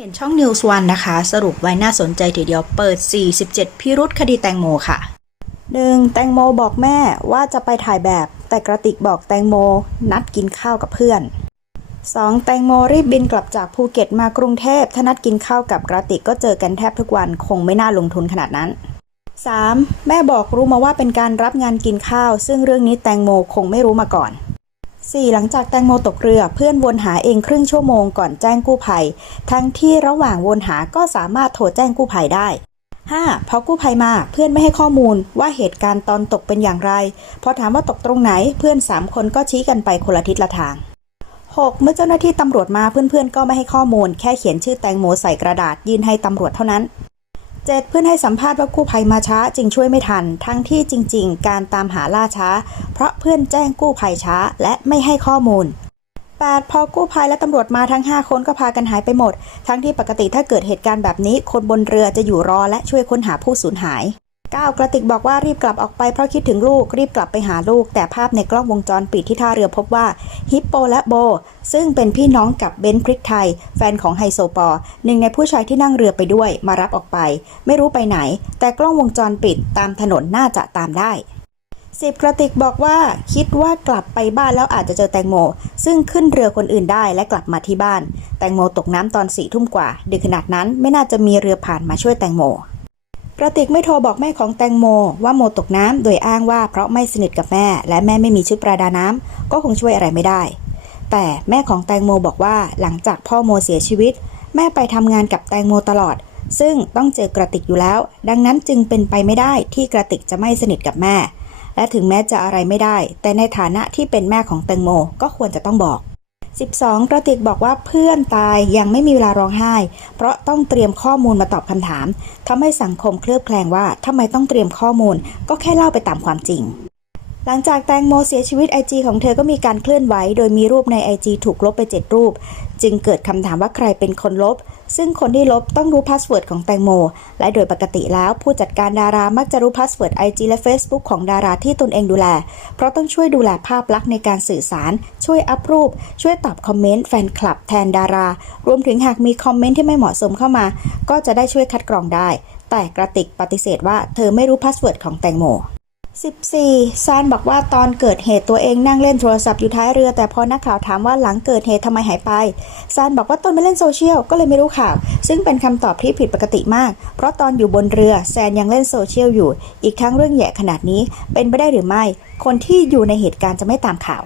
เห็นช่อง News One นะคะ สรุปไว้น่าสนใจทีเดียวเปิด 47 พิรุษคดีแตงโมค่ะ 1. แตงโมบอกแม่ว่าจะไปถ่ายแบบ แต่กระติกบอกแตงโมนัดกินข้าวกับเพื่อน 2. แตงโมรีบบินกลับจากภูเก็ตมากรุงเทพถ้านัดกินข้าวกับกระติกก็เจอกันแทบทุกวันคงไม่น่าลงทุนขนาดนั้น 3. แม่บอกรู้มาว่าเป็นการรับงานกินข้าว ซึ่งเรื่องนี้แตงโมคงไม่รู้มาก่อน 4. หลังจากแตงโมตกเรือเพื่อนวนหาเองครึ่งชั่วโมงก่อนแจ้งกู้ภัย ทั้งที่ระหว่างวนหาก็สามารถโทรแจ้งกู้ภัยได้ 5. พอกู้ภัยมาเพื่อนไม่ให้ข้อมูลว่าเหตุการณ์ตอนตกเป็นอย่างไร พอถามว่าตกตรงไหนเพื่อน 3 คนก็ชี้กันไปคนละทิศละทาง 6. เมื่อเจ้าหน้าที่ตำรวจมาเพื่อนๆก็ไม่ให้ข้อมูล แค่เขียนชื่อแตงโมใส่กระดาษยื่นให้ตำรวจเท่านั้น 7. เพื่อนให้สัมภาษณ์ว่ากู้ภัยมาช้าจึงช่วยไม่ทัน ทั้งที่จริง ๆ การตามหาล่าช้า เพราะเพื่อนแจ้งกู้ภัยช้าและไม่ให้ข้อมูล 8. พอกู้ภัยและตำรวจมาทั้ง 5 คนก็พากันหายไปหมด ทั้งที่ปกติถ้าเกิดเหตุการณ์แบบนี้ คนบนเรือจะอยู่รอและช่วยค้นหาผู้สูญหาย 9. กระติกบอกว่ารีบกลับออกไปเพราะคิดถึงลูกรีบกลับไปหาลูก แต่ภาพในกล้องวงจรปิดที่ท่าเรือพบว่าฮิปโปและโบ ซึ่งเป็นพี่น้องกับเบนพริกไทย แฟนของไฮโซปอหนึ่งในผู้ชายที่นั่งเรือไปด้วยมารับออกไป ไม่รู้ไปไหน แต่กล้องวงจรปิดตามถนนน่าจะตามได้สิบกระติกบอกว่าคิดว่ากลับไปบ้านแล้วอาจจะเจอแตงโม ซึ่งขึ้นเรือคนอื่นได้และกลับมาที่บ้าน แตงโมตกน้ำตอนสี่ทุ่มกว่า ดึกขนาดนั้นไม่น่าจะมีเรือผ่านมาช่วยแตงโม กระติกไม่โทรบอกแม่ของแตงโม ว่าโมตกน้ำโดยอ้างว่าเพราะไม่สนิทกับแม่ และแม่ไม่มีชุดประดาน้ำก็คงช่วยอะไรไม่ได้ แต่แม่ของแตงโมบอกว่าหลังจากพ่อโมเสียชีวิต แม่ไปทำงานกับแตงโมตลอด ซึ่งต้องเจอกระติกอยู่แล้ว ดังนั้นจึงเป็นไปไม่ได้ที่กระติกจะไม่สนิทกับแม่ และถึงแม้จะอะไรไม่ได้ แต่ในฐานะที่เป็นแม่ของแตงโมก็ควรจะต้องบอก 12 กระติกบอกว่าเพื่อนตายยังไม่มีเวลาร้องไห้ เพราะต้องเตรียมข้อมูลมาตอบคำถามทำให้สังคมเคลือบแคลงว่าทำไมต้องเตรียมข้อมูล ก็แค่เล่าไปตามความจริง หลังจากแตงโมเสียชีวิตไอจีของเธอก็มีการเคลื่อนไหว โดยมีรูปในไอจีถูกลบไป 7 รูป จึงเกิดคำถามว่าใครเป็นคนลบ ซึ่งคนที่ลบต้องรู้พาสเวิร์ดของแตงโม และโดยปกติแล้วผู้จัดการดารามักจะรู้พาสเวิร์ด IG และ Facebook ของดาราที่ตนเองดูแล เพราะต้องช่วยดูแลภาพลักษณ์ในการสื่อสาร ช่วยอัพรูป ช่วยตอบคอมเมนต์แฟนคลับแทนดารารวมถึงหากมีคอมเมนต์ที่ไม่เหมาะสมเข้ามา ก็จะได้ช่วยคัดกรองได้ แต่กระติกปฏิเสธว่าเธอไม่รู้พาสเวิร์ดของแตงโม 14 ซานบอกว่าตอนเกิดเหตุตัวเองนั่งเล่นโทรศัพท์อยู่ท้ายเรือ แต่พอนักข่าวถามว่าหลังเกิดเหตุทำไมหายไป ซานบอกว่าตนไม่เล่นโซเชียลก็เลยไม่รู้ข่าว ซึ่งเป็นคำตอบที่ผิดปกติมาก เพราะตอนอยู่บนเรือแซนยังเล่นโซเชียลอยู่ อีกทั้งเรื่องแย่ขนาดนี้เป็นไปได้หรือไม่ คนที่อยู่ในเหตุการณ์จะไม่ตามข่าว